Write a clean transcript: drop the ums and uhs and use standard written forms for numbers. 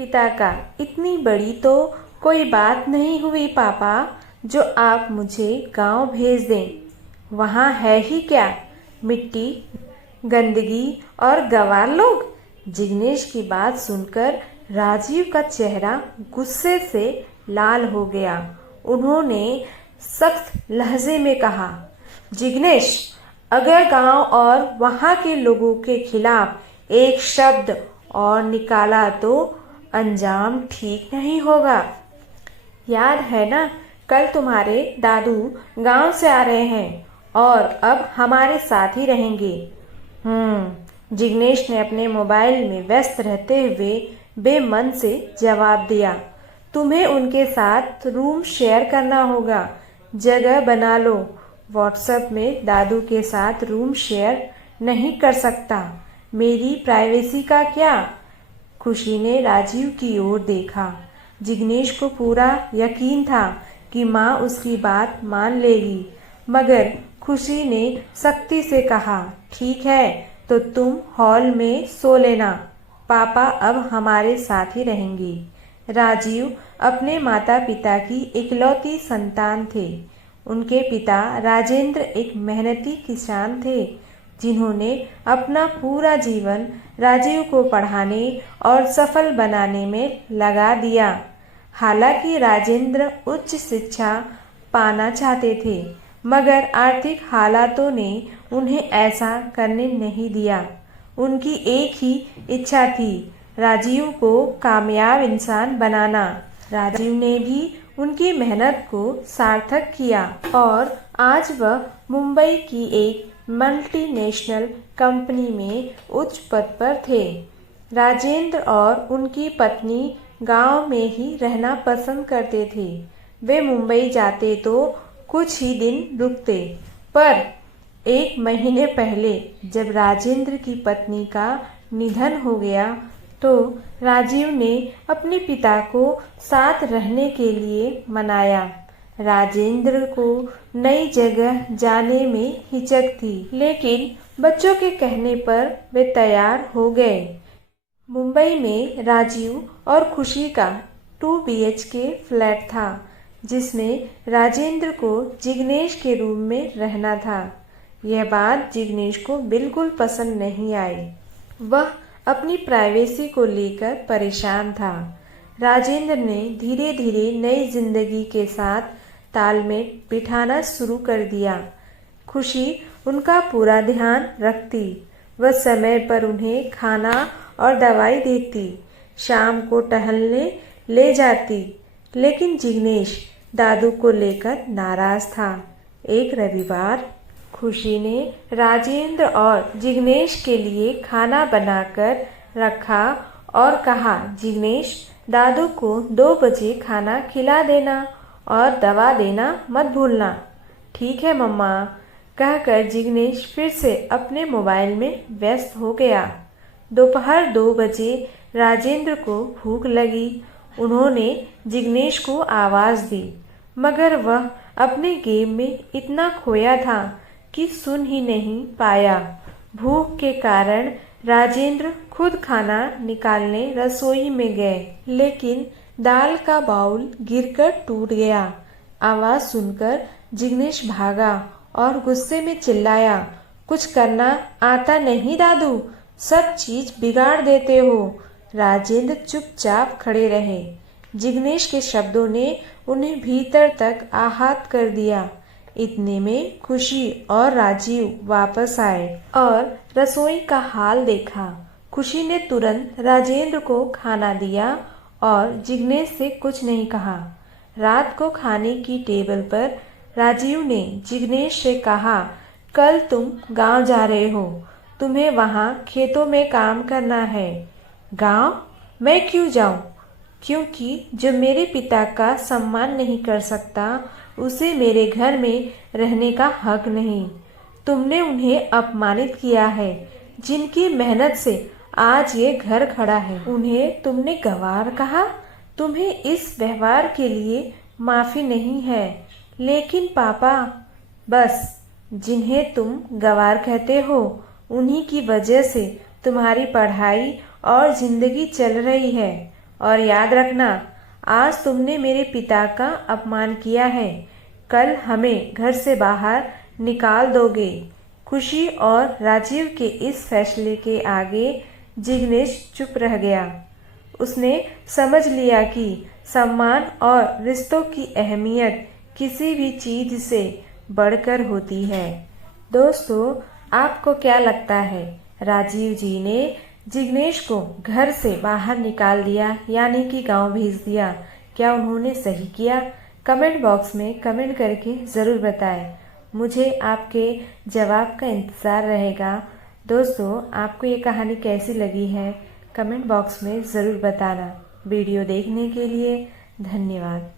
पिता का, इतनी बड़ी तो कोई बात नहीं हुई पापा, जो आप मुझे गांव भेज दें। वहाँ है ही क्या, मिट्टी, गंदगी और गंवार लोग। जिग्नेश की बात सुनकर राजीव का चेहरा गुस्से से लाल हो गया। उन्होंने सख्त लहजे में कहा, जिग्नेश, अगर गांव और वहां के लोगों के खिलाफ एक शब्द और निकाला तो अंजाम ठीक नहीं होगा। याद है ना, कल तुम्हारे दादू गांव से आ रहे हैं और अब हमारे साथ ही रहेंगे। जिग्नेश ने अपने मोबाइल में व्यस्त रहते हुए बेमन से जवाब दिया, तुम्हें उनके साथ रूम शेयर करना होगा, जगह बना लो। व्हाट्सएप में दादू के साथ रूम शेयर नहीं कर सकता, मेरी प्राइवेसी का क्या। खुशी ने राजीव की ओर देखा। जिग्नेश को पूरा यकीन था कि माँ उसकी बात मान लेगी, मगर खुशी ने सख्ती से कहा, ठीक है तो तुम हॉल में सो लेना, पापा अब हमारे साथ ही रहेंगे। राजीव अपने माता पिता की इकलौती संतान थे। उनके पिता राजेंद्र एक मेहनती किसान थे, जिन्होंने अपना पूरा जीवन राजीव को पढ़ाने और सफल बनाने में लगा दिया। हालांकि राजेंद्र उच्च शिक्षा पाना चाहते थे, मगर आर्थिक हालातों ने उन्हें ऐसा करने नहीं दिया। उनकी एक ही इच्छा थी, राजीव को कामयाब इंसान बनाना। राजीव ने भी उनकी मेहनत को सार्थक किया और आज वह मुंबई की एक मल्टीनेशनल कंपनी में उच्च पद पर थे। राजेंद्र और उनकी पत्नी गांव में ही रहना पसंद करते थे। वे मुंबई जाते तो कुछ ही दिन रुकते, पर एक महीने पहले जब राजेंद्र की पत्नी का निधन हो गया तो राजीव ने अपने पिता को साथ रहने के लिए मनाया। राजेंद्र को नई जगह जाने में हिचक थी, लेकिन बच्चों के कहने पर वे तैयार हो गए। मुंबई में राजीव और खुशी का 2 BHK फ्लैट था, जिसमें राजेंद्र को जिग्नेश के रूम में रहना था। यह बात जिग्नेश को बिल्कुल पसंद नहीं आई। वह अपनी प्राइवेसी को लेकर परेशान था। राजेंद्र ने धीरे धीरे नई जिंदगी के साथ तालमेल बिठाना शुरू कर दिया। खुशी उनका पूरा ध्यान रखती, वह समय पर उन्हें खाना और दवाई देती, शाम को टहलने ले जाती। लेकिन जिग्नेश दादू को लेकर नाराज था। एक रविवार खुशी ने राजेंद्र और जिग्नेश के लिए खाना बनाकर रखा और कहा, जिग्नेश, दादू को 2 बजे खाना खिला देना और दवा देना मत भूलना। ठीक है मम्मा, कहकर जिग्नेश फिर से अपने मोबाइल में व्यस्त हो गया। दोपहर 2 बजे राजेंद्र को भूख लगी। उन्होंने जिग्नेश को आवाज दी, मगर वह अपने गेम में इतना खोया था कि सुन ही नहीं पाया। भूख के कारण राजेंद्र खुद खाना निकालने रसोई में गए, लेकिन दाल का बाउल गिरकर टूट गया। आवाज सुनकर जिग्नेश भागा और गुस्से में चिल्लाया, कुछ करना आता नहीं दादू, सब चीज बिगाड़ देते हो। राजेंद्र चुपचाप खड़े रहे। जिग्नेश के शब्दों ने उन्हें भीतर तक आहत कर दिया। इतने में खुशी और राजीव वापस आए और रसोई का हाल देखा। खुशी ने तुरंत राजेंद्र को खाना दिया और जिग्नेश से कुछ नहीं कहा। रात को खाने की टेबल पर राजीव ने जिग्नेश से कहा, कल तुम गांव जा रहे हो, तुम्हें वहां खेतों में काम करना है। गांव? मैं क्यों जाऊं? क्योंकि जो मेरे पिता का सम्मान नहीं कर सकता, उसे मेरे घर में रहने का हक नहीं। तुमने उन्हें अपमानित किया है, जिनकी मेहनत से आज ये घर खड़ा है। उन्हें तुमने गंवार कहा। तुम्हें इस व्यवहार के लिए माफी नहीं है। लेकिन पापा, बस जिन्हें तुम गंवार कहते हो, उन्हीं की वजह से तुम्हारी पढ़ाई और जिंदगी चल रही है। और याद रखना, आज तुमने मेरे पिता का अपमान किया है, कल हमें घर से बाहर निकाल दोगे। खुशी और राजीव के इस फैसले के आगे जिग्नेश चुप रह गया। उसने समझ लिया कि सम्मान और रिश्तों की अहमियत किसी भी चीज से बढ़कर होती है। दोस्तों, आपको क्या लगता है, राजीव जी ने जिग्नेश को घर से बाहर निकाल दिया यानी कि गांव भेज दिया, क्या उन्होंने सही किया? कमेंट बॉक्स में कमेंट करके ज़रूर बताएं। मुझे आपके जवाब का इंतज़ार रहेगा। दोस्तों, आपको ये कहानी कैसी लगी है कमेंट बॉक्स में ज़रूर बताना। वीडियो देखने के लिए धन्यवाद।